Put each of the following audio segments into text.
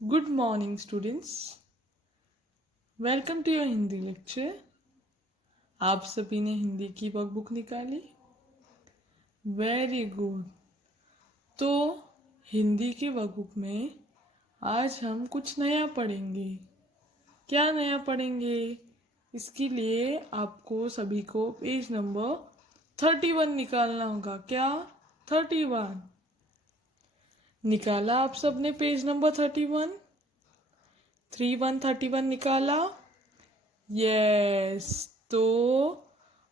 Good morning, students. Welcome to your Hindi lecture. आप सभी ने हिंदी की वर्कबुक निकाली? Very good. तो हिंदी की वर्कबुक में आज हम कुछ नया पढ़ेंगे। क्या नया पढ़ेंगे? इसके लिए आपको सभी को पेज नंबर 31 निकालना होगा। क्या? 31 निकाला आप सबने पेज नंबर 31? 31 निकाला? यस। तो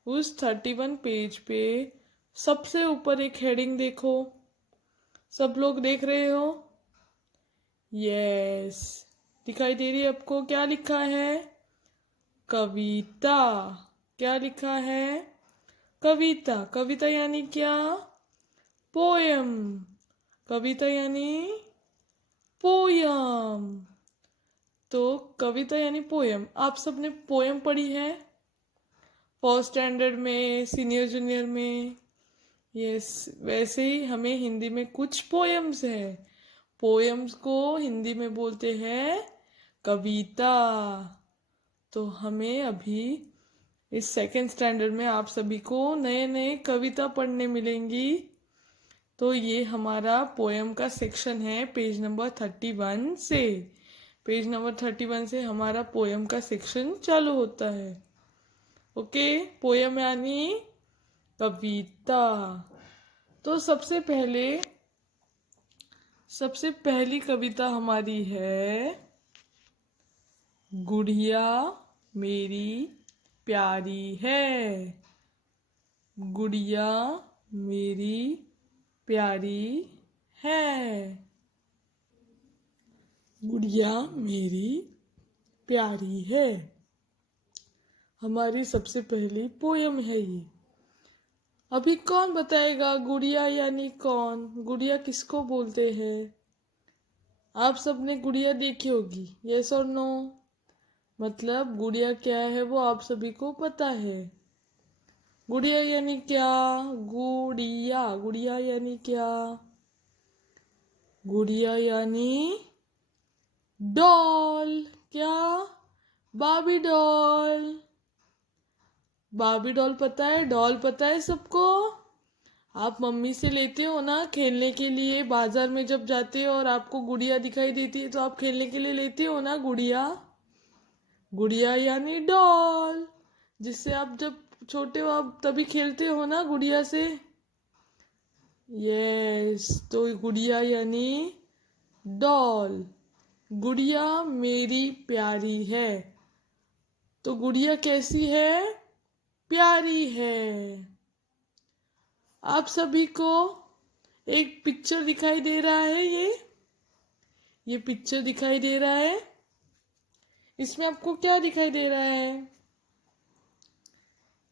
उस 31 पेज पे सबसे ऊपर एक हेडिंग देखो। सब लोग देख रहे हो? यस। दिखाई दे रही है आपको? क्या लिखा है? कविता। क्या लिखा है? कविता। कविता यानी क्या? पोयम। कविता यानी पोयम। तो कविता यानी पोयम। आप सबने पोयम पढ़ी है फर्स्ट स्टैंडर्ड में, सीनियर जूनियर में? यस। वैसे ही हमें हिंदी में कुछ पोयम्स है। पोयम्स को हिंदी में बोलते हैं कविता। तो हमें अभी इस सेकंड स्टैंडर्ड में आप सभी को नए नए कविता पढ़ने मिलेंगी। तो ये हमारा पोयम का सेक्शन है पेज नंबर 31 से। पेज नंबर 31 से हमारा पोयम का सेक्शन चालू होता है। ओके। पोयम यानी कविता। तो सबसे पहली कविता हमारी है गुड़िया मेरी प्यारी है। गुड़िया मेरी प्यारी है। गुड़िया मेरी प्यारी है। हमारी सबसे पहली पोयम है ये। अभी कौन बताएगा गुड़िया यानी कौन? गुड़िया किसको बोलते हैं? आप सबने गुड़िया देखी होगी, यस और नो? मतलब गुड़िया क्या है वो आप सभी को पता है। गुड़िया यानी क्या? गुड़िया। गुड़िया यानी क्या? गुड़िया यानी डॉल। क्या? बाबी डॉल। बाबी डॉल पता है? डॉल पता है सबको? आप मम्मी से लेते हो ना खेलने के लिए, बाजार में जब जाते हो और आपको गुड़िया दिखाई देती है तो आप खेलने के लिए लेते हो ना गुड़िया। गुड़िया यानी डॉल, जिससे आप जब छोटे हो आप तभी खेलते हो ना गुड़िया से। यस। तो गुड़िया यानी डॉल। गुड़िया मेरी प्यारी है। तो गुड़िया कैसी है? प्यारी है। आप सभी को एक पिक्चर दिखाई दे रहा है। ये पिक्चर दिखाई दे रहा है। इसमें आपको क्या दिखाई दे रहा है?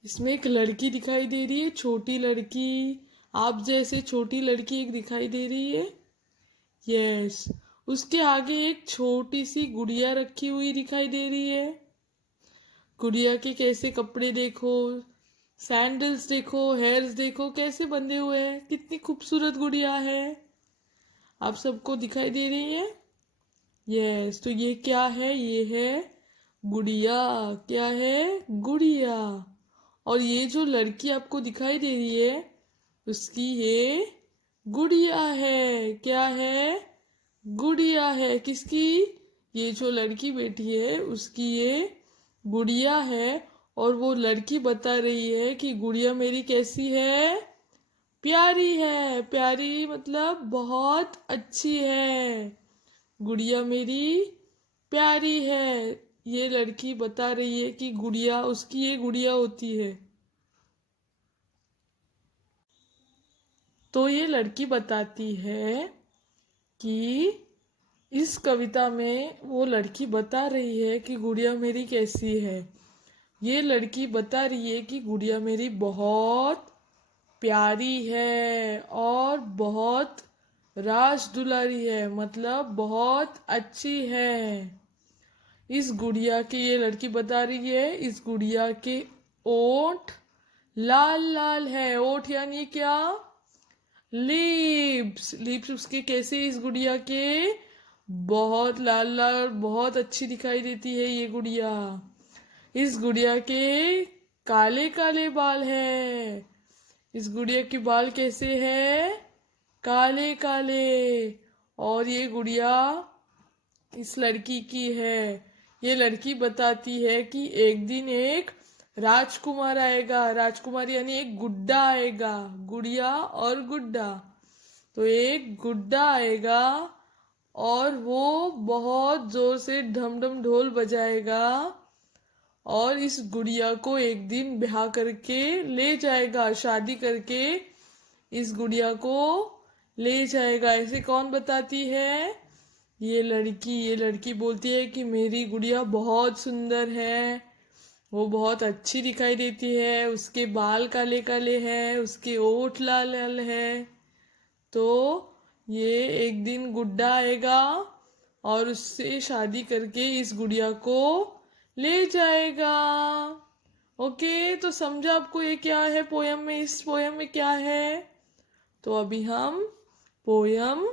इसमें एक लड़की दिखाई दे रही है, छोटी लड़की। आप जैसे छोटी लड़की एक दिखाई दे रही है। यस। उसके आगे एक छोटी सी गुड़िया रखी हुई दिखाई दे रही है। गुड़िया के कैसे कपड़े देखो, सैंडल्स देखो, हेयर्स देखो कैसे बंधे हुए हैं। कितनी खूबसूरत गुड़िया है। आप सबको दिखाई दे रही है? यस। तो ये क्या है? ये है गुड़िया। क्या है? गुड़िया। और ये जो लड़की आपको दिखाई दे रही है उसकी ये गुड़िया है। क्या है? गुड़िया है। किसकी? ये जो लड़की बैठी है उसकी ये गुड़िया है। और वो लड़की बता रही है कि गुड़िया मेरी कैसी है? प्यारी है। प्यारी मतलब बहुत अच्छी है। गुड़िया मेरी प्यारी है। ये लड़की बता रही है कि गुड़िया उसकी ये गुड़िया होती है। तो ये लड़की बताती है कि इस कविता में वो लड़की बता रही है कि गुड़िया मेरी कैसी है। ये लड़की बता रही है कि गुड़िया मेरी बहुत प्यारी है और बहुत रास दुलारी है, मतलब बहुत अच्छी है। इस गुड़िया के, ये लड़की बता रही है, इस गुड़िया के ओठ लाल लाल है। ओठ यानी क्या? लिप्स। लिप्स उसके कैसे? इस गुड़िया के बहुत लाल लाल, बहुत अच्छी दिखाई देती है ये गुड़िया। इस गुड़िया के काले काले बाल है। इस गुड़िया के बाल कैसे है? काले काले। और ये गुड़िया इस लड़की की है। ये लड़की बताती है कि एक दिन एक राजकुमार आएगा। राजकुमार यानी एक गुड्डा आएगा। गुड़िया और गुड्डा। तो एक गुड्डा आएगा और वो बहुत जोर से ढम ढम ढोल बजाएगा और इस गुड़िया को एक दिन ब्याह करके ले जाएगा, शादी करके इस गुड़िया को ले जाएगा। ऐसे कौन बताती है? ये लड़की। ये लड़की बोलती है कि मेरी गुड़िया बहुत सुंदर है, वो बहुत अच्छी दिखाई देती है, उसके बाल काले काले हैं, उसके ओठ लाल लाल है। तो ये एक दिन गुड्डा आएगा और उससे शादी करके इस गुड़िया को ले जाएगा। ओके, तो समझा आपको ये क्या है पोयम में? इस पोयम में क्या है? तो अभी हम पोयम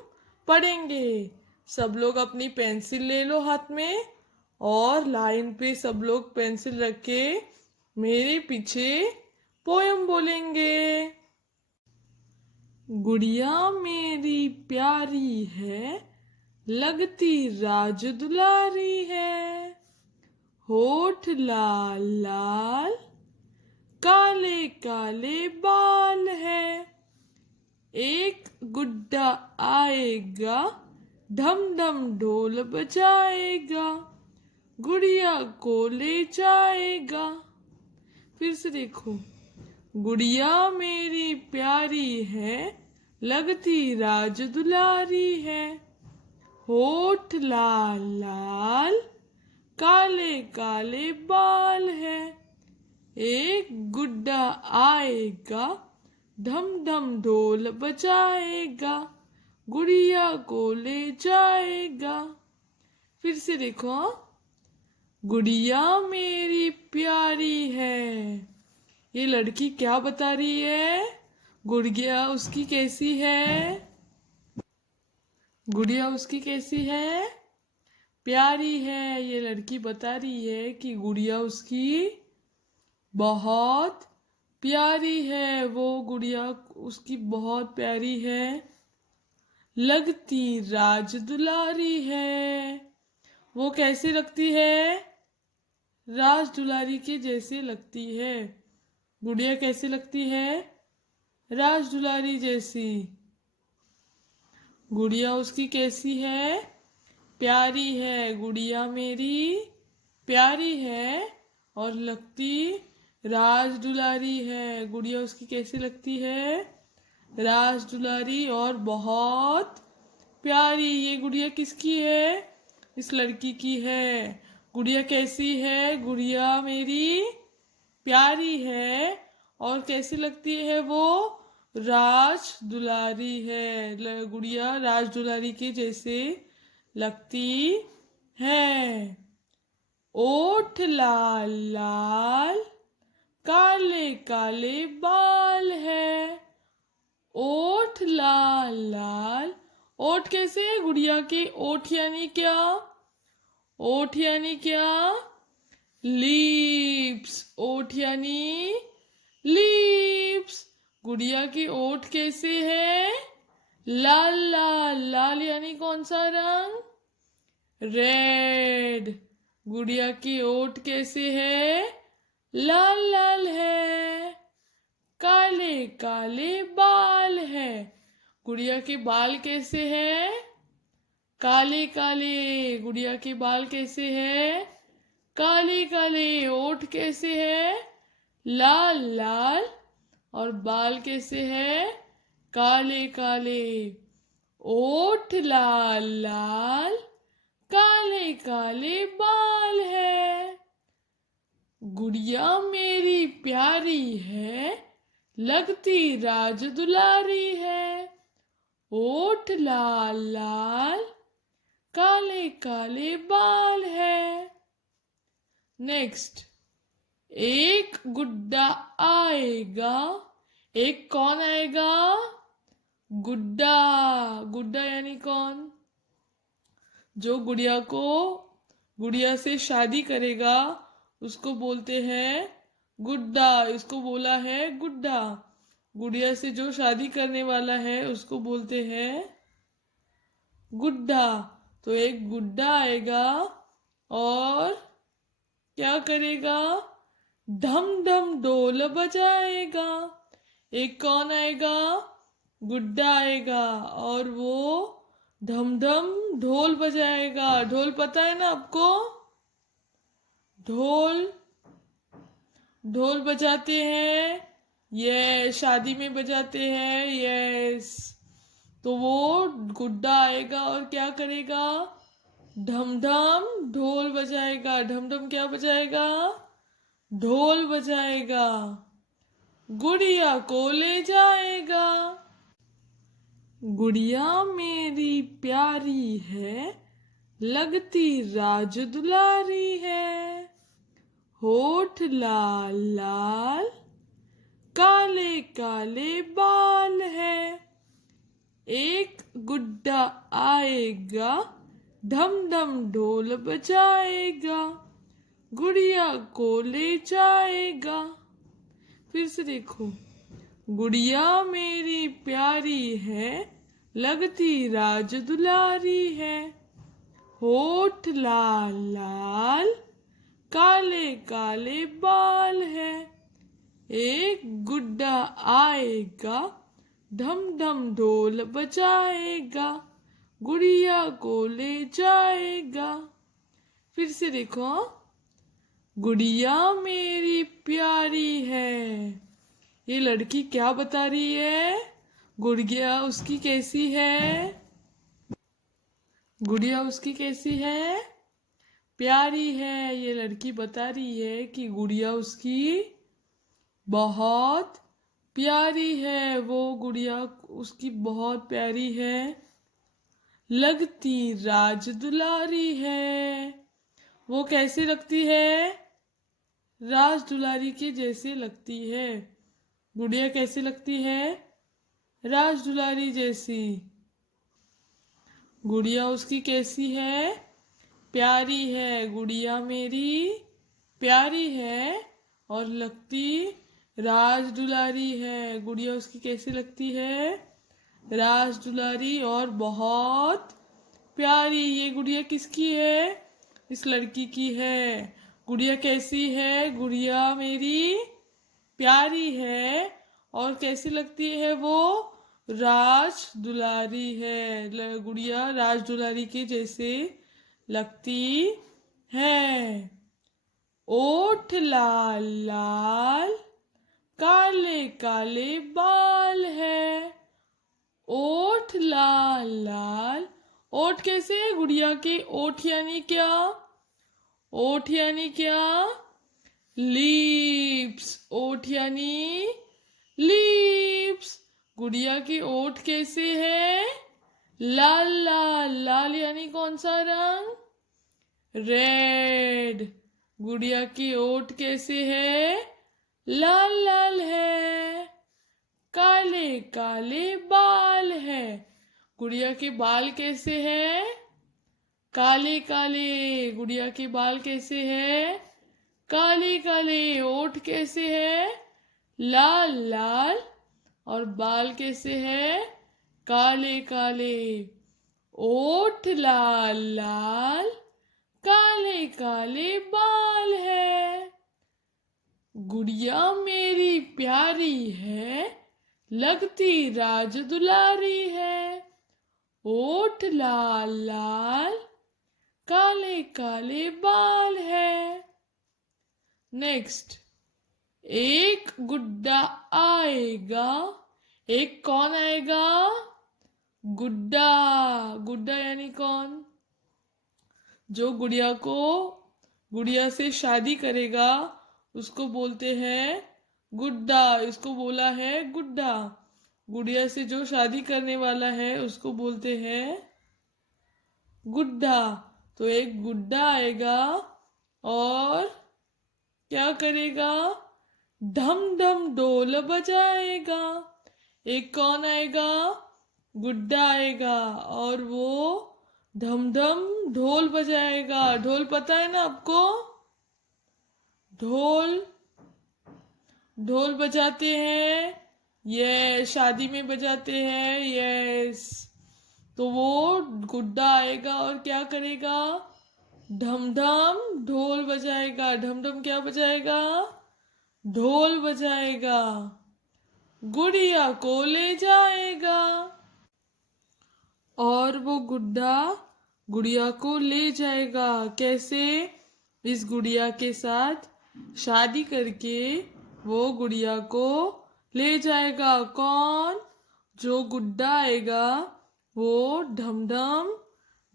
पढ़ेंगे। सब लोग अपनी पेंसिल ले लो हाथ में और लाइन पे सब लोग पेंसिल रख के मेरे पीछे पोयम बोलेंगे। गुड़िया मेरी प्यारी है, लगती राज दुलारी है। होठ लाल लाल, काले काले बाल है। एक गुड्डा आएगा, ढम ढम ढोल बजाएगा, गुड़िया को ले जाएगा। फिर से देखो। गुड़िया मेरी प्यारी है, लगती राज दुलारी है। होठ लाल लाल, काले काले बाल है। एक गुड्डा आएगा, ढम ढम ढोल बजाएगा, गुड़िया को ले जाएगा। फिर से देखो। गुड़िया मेरी प्यारी है। ये लड़की क्या बता रही है? गुड़िया उसकी कैसी है? गुड़िया उसकी कैसी है? प्यारी है। ये लड़की बता रही है कि गुड़िया उसकी बहुत प्यारी है। वो गुड़िया उसकी बहुत प्यारी है। लगती राज दुलारी है। वो कैसे लगती है? राज दुलारी के जैसे लगती है। गुड़िया कैसे लगती है? राज दुलारी जैसी। गुड़िया उसकी कैसी है? प्यारी है। गुड़िया मेरी प्यारी है और लगती राज दुलारी है। गुड़िया उसकी कैसी लगती है? राज दुलारी और बहुत प्यारी। ये गुड़िया किसकी है? इस लड़की की है। गुड़िया कैसी है? गुड़िया मेरी प्यारी है और कैसी लगती है वो? राज दुलारी है। गुड़िया राज दुलारी के जैसे लगती है। ओठ लाल लाल, काले काले बाल है। ओठ लाल लाल। ओठ कैसे? गुड़िया के ओठ यानी क्या? ओठ यानी क्या? लिप्स। ओठ यानी लिप्स। गुड़िया की ओठ कैसे है? लाल लाल। लाल यानी कौन सा रंग? रेड। गुड़िया की ओठ कैसे है? लाल लाल है। काले काले बाल है। गुड़िया के बाल कैसे हैं? काले काले। गुड़िया के बाल कैसे हैं? काले काले। ओठ कैसे है? लाल लाल। और बाल कैसे है? काले काले। ओठ लाल लाल, काले काले बाल है। गुड़िया मेरी प्यारी है, लगती राज दुलारी है। ओठ लाल लाल, काले काले बाल है। नेक्स्ट। एक गुड्डा आएगा। एक कौन आएगा? गुड्डा। गुड्डा यानी कौन? जो गुड़िया से शादी करेगा उसको बोलते हैं गुड्डा। इसको बोला है गुड्डा। गुड़िया से जो शादी करने वाला है उसको बोलते हैं गुड्डा। तो एक गुड्डा आएगा और क्या करेगा? ढम ढम ढोल बजाएगा। एक कौन आएगा? गुड्डा आएगा और वो ढम ढम ढोल बजाएगा। ढोल पता है ना आपको? ढोल ढोल बजाते हैं, ये शादी में बजाते हैं। यस, तो वो गुड्डा आएगा और क्या करेगा? ढम ढम ढोल बजाएगा। ढम ढम क्या बजाएगा? ढोल बजाएगा। गुड़िया को ले जाएगा। गुड़िया मेरी प्यारी है, लगती राज दुलारी है। होठ लाल लाल, काले काले बाल है। एक गुड्डा आएगा, ढम ढम ढोल बजाएगा। गुड़िया को ले जाएगा। फिर से देखो। गुड़िया मेरी प्यारी है, लगती राज दुलारी है। होठ लाल लाल, काले काले बाल है। एक गुड्डा आएगा, ढम ढम ढोल बजाएगा। गुड़िया को ले जाएगा। फिर से देखो। गुड़िया मेरी प्यारी है। ये लड़की क्या बता रही है? गुड़िया उसकी कैसी है? गुड़िया उसकी कैसी है? प्यारी है। ये लड़की बता रही है कि गुड़िया उसकी बहुत प्यारी है। वो गुड़िया उसकी बहुत प्यारी है। लगती राज दुलारी है। वो कैसे लगती है? राज दुलारी के जैसे लगती है। गुड़िया कैसे लगती है? राज दुलारी जैसी। गुड़िया उसकी कैसी है? प्यारी है। गुड़िया मेरी प्यारी है और लगती राज दुलारी है। गुड़िया उसकी कैसी लगती है? राज दुलारी और बहुत प्यारी। ये गुड़िया किसकी है? इस लड़की की है। गुड़िया कैसी है? गुड़िया मेरी प्यारी है और कैसी लगती है वो? राज दुलारी है। गुड़िया राज दुलारी के जैसे लगती है। ओठ लाल लाल, काले काले बाल है। ओठ लाल लाल। ओठ कैसे है गुड़िया के? ओठ यानी क्या? ओठ यानी क्या? लिप्स। ओठ यानी लिप्स। गुड़िया की ओठ कैसे है? लाल लाल। लाल यानी कौन सा रंग? रेड। गुड़िया की ओठ कैसे है? लाल लाल है। काले काले बाल है। गुड़िया के बाल कैसे हैं? काले काले। गुड़िया के बाल कैसे हैं? काले काले। ओठ कैसे है? लाल लाल और बाल कैसे है? काले काले। ओठ लाल लाल, काले काले बाल है। गुड़िया मेरी प्यारी है, लगती राज दुलारी है। ओठ लाल लाल, काले काले बाल है। नेक्स्ट। एक गुड्डा आएगा। एक कौन आएगा? गुड्डा। गुड्डा यानी कौन? जो गुड़िया से शादी करेगा उसको बोलते हैं गुड्डा। इसको बोला है गुड्डा। गुड़िया से जो शादी करने वाला है उसको बोलते हैं गुड्डा। तो एक गुड्डा आएगा और क्या करेगा? ढम ढम ढोल बजाएगा। एक कौन आएगा? गुड्डा आएगा और वो धम धम ढोल बजाएगा। ढोल पता है ना आपको? ढोल ढोल बजाते हैं, ये शादी में बजाते हैं, यस। तो वो गुड्डा आएगा और क्या करेगा? ढम ढम ढोल बजाएगा। ढम ढम क्या बजाएगा? ढोल बजाएगा, गुड़िया को ले जाएगा। और वो गुड्डा गुड़िया को ले जाएगा। कैसे? इस गुड़िया के साथ शादी करके वो गुड़िया को ले जाएगा। कौन? जो गुड्डा आएगा वो ढम ढम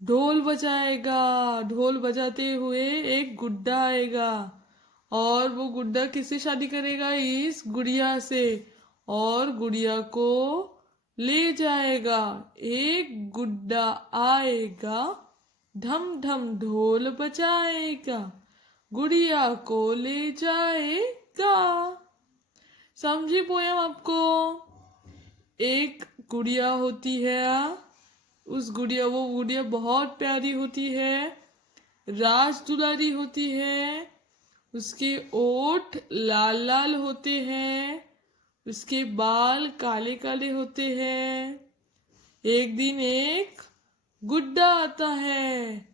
ढोल बजाएगा। ढोल बजाते हुए एक गुड्डा आएगा और वो गुड्डा किससे शादी करेगा? इस गुड़िया से। और गुड़िया को ले जाएगा। एक गुड्डा आएगा, ढम ढम ढोल बजाएगा, गुड़िया को ले जाएगा। समझी पोयम आपको? एक गुड़िया होती है, वो गुड़िया बहुत प्यारी होती है, राज दुलारी होती है, उसके ओठ लाल लाल होते हैं, उसके बाल काले काले होते हैं। एक दिन एक गुड्डा आता है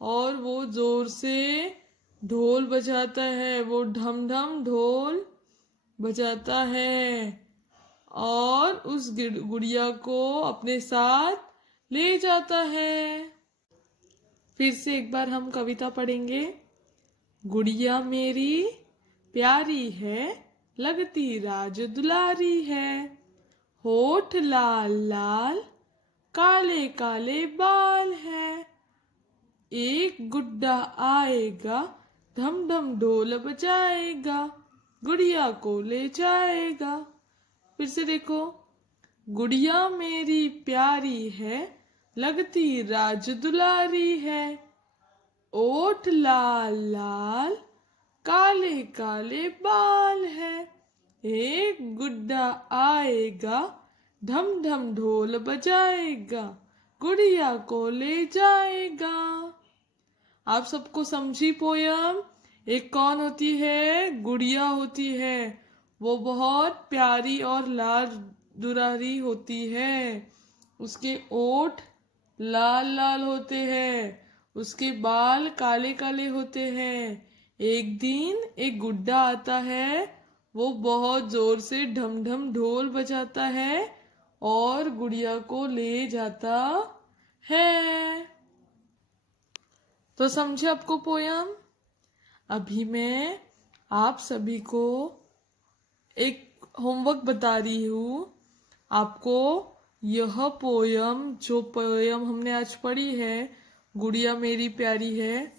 और वो जोर से ढोल बजाता है। वो ढम ढम ढोल बजाता है और उस गुड़िया को अपने साथ ले जाता है। फिर से एक बार हम कविता पढ़ेंगे। गुड़िया मेरी प्यारी है, लगती राज दुलारी है, होठ लाल लाल, काले काले बाल है, एक गुड्डा आएगा, धम धम ढोल बजाएगा, गुड़िया को ले जाएगा। फिर से देखो। गुड़िया मेरी प्यारी है, लगती राज दुलारी है, ओठ लाल लाल, काले काले बाल है, एक गुड्डा आएगा, ढम ढम ढोल बजाएगा, गुड़िया को ले जाएगा। आप सबको समझी पोयम? एक कौन होती है? गुड़िया होती है। वो बहुत प्यारी और लाल दुलारी होती है। उसके ओठ लाल लाल होते हैं, उसके बाल काले काले होते हैं। एक दिन एक गुड्डा आता है, वो बहुत जोर से ढम ढम ढोल बजाता है और गुड़िया को ले जाता है। तो समझे आपको पोयम? अभी मैं आप सभी को एक होमवर्क बता रही हूँ। आपको यह पोयम, जो पोयम हमने आज पढ़ी है, गुड़िया मेरी प्यारी है,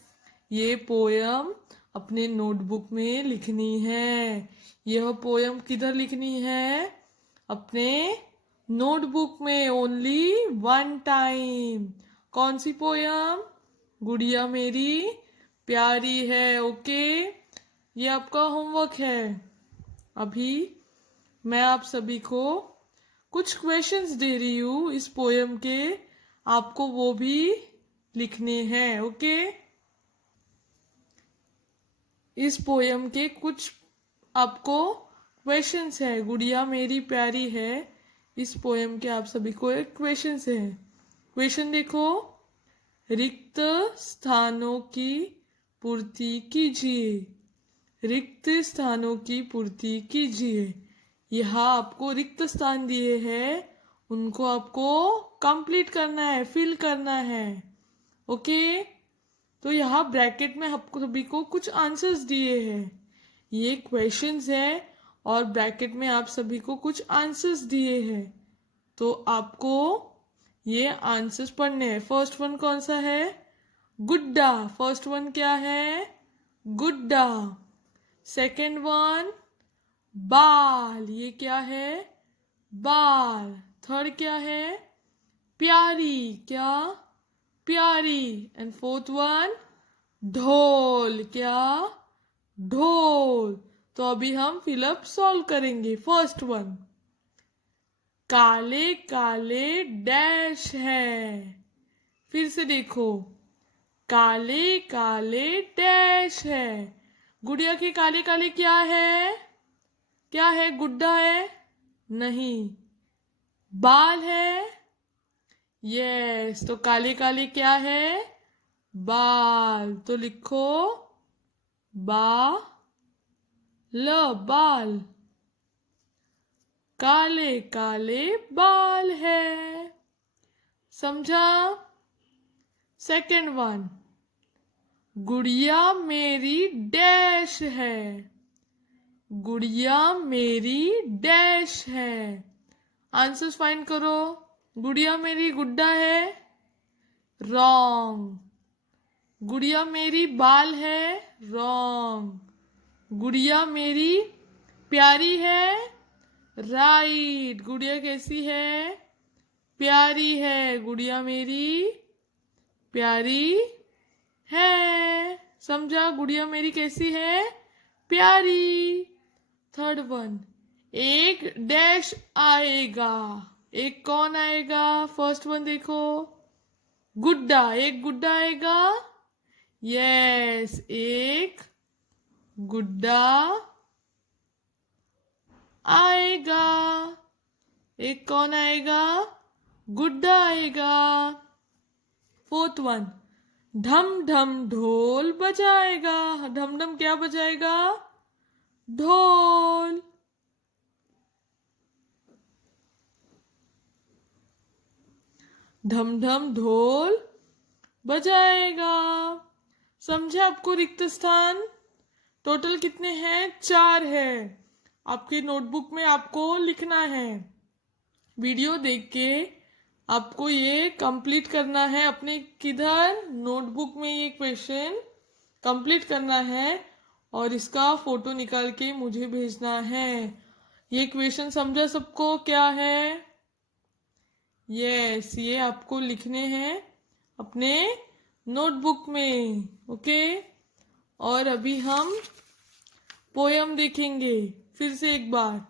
ये पोयम अपने नोटबुक में लिखनी है। यह पोयम किधर लिखनी है? अपने नोटबुक में, ओनली वन टाइम। कौन सी पोयम? गुड़िया मेरी प्यारी है। ओके, ये आपका होमवर्क है। अभी मैं आप सभी को कुछ क्वेश्चंस दे रही हूँ इस पोयम के, आपको वो भी लिखने हैं। ओके, इस पोयम के कुछ आपको क्वेश्चंस है। गुड़िया मेरी प्यारी है, इस पोयम के आप सभी को एक क्वेश्चंस है। क्वेश्चन देखो। रिक्त स्थानों की पूर्ति कीजिए। रिक्त स्थानों की पूर्ति कीजिए। यहाँ आपको रिक्त स्थान दिए हैं, उनको आपको कंप्लीट करना है, फिल करना है। ओके, तो यहाँ ब्रैकेट में आपको सभी को कुछ आंसर्स दिए हैं। ये क्वेश्चंस है और ब्रैकेट में आप सभी को कुछ आंसर्स दिए हैं। तो आपको ये आंसर्स पढ़ने हैं। फर्स्ट वन कौन सा है? गुड्डा। फर्स्ट वन क्या है? गुड्डा। सेकंड वन बाल। ये क्या है? बाल। थर्ड क्या है? प्यारी। क्या? प्यारी। एंड फोर्थ वन ढोल। क्या? ढोल। तो अभी हम फिलअप सॉल्व करेंगे। फर्स्ट वन, काले काले डैश है। फिर से देखो, काले काले डैश है। गुड़िया के काले काले क्या है? क्या है? गुड्डा है? नहीं, बाल है। यस, तो काले काले क्या है? बाल। तो लिखो बाल। काले काले बाल है। समझा? सेकंड वन, गुड़िया मेरी डैश है। गुड़िया मेरी डैश है। आंसर्स फाइंड करो। गुड़िया मेरी गुड्डा है, रॉन्ग। गुड़िया मेरी बाल है, रॉन्ग। गुड़िया मेरी प्यारी है, राइट। गुड़िया कैसी है? प्यारी है। गुड़िया मेरी प्यारी है। समझा? गुड़िया मेरी कैसी है? प्यारी। थर्ड वन, एक डैश आएगा। एक कौन आएगा? फर्स्ट वन देखो, गुड्डा। एक गुड्डा आएगा। यस, एक गुड्डा आएगा। एक कौन आएगा? गुड्डा आएगा। फोर्थ वन, ढम ढम ढोल बजाएगा। ढम ढम क्या बजाएगा? ढोल। ढम ढम ढोल बजाएगा। समझे आपको रिक्त स्थान? टोटल कितने हैं? 4 है। आपकी नोटबुक में आपको लिखना है। वीडियो देख के आपको ये कंप्लीट करना है अपने किधर? नोटबुक में ये क्वेश्चन कंप्लीट करना है और इसका फोटो निकाल के मुझे भेजना है। ये क्वेश्चन समझा सबको क्या है? यस, ये आपको लिखने हैं अपने नोटबुक में। ओके, और अभी हम पोयम देखेंगे फिर से एक बार।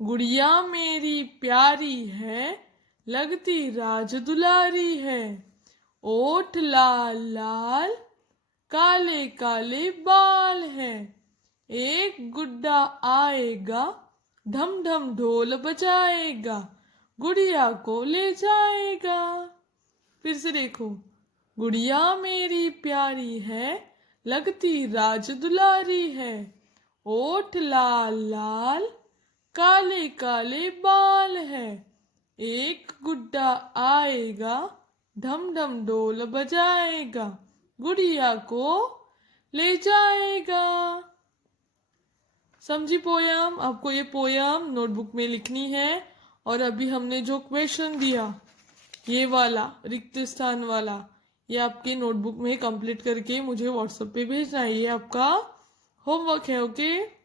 गुड़िया मेरी प्यारी है, लगती राज दुलारी है। ओठ लाल लाल, काले काले बाल है। एक गुड्डा आएगा, ढम ढम ढोल बजाएगा, गुड़िया को ले जाएगा। फिर से देखो, गुड़िया मेरी प्यारी है, लगती राज दुलारी है। ओठ लाल लाल, काले काले बाल है। एक गुड्डा आएगा, ढम ढम ढोल बजाएगा, गुड़िया को ले जाएगा। समझी पोयम? आपको ये पोयम नोटबुक में लिखनी है। और अभी हमने जो क्वेश्चन दिया, ये वाला रिक्त स्थान वाला, ये आपके नोटबुक में कंप्लीट करके मुझे व्हाट्सएप पे भेजना है। ये आपका होमवर्क है। ओके।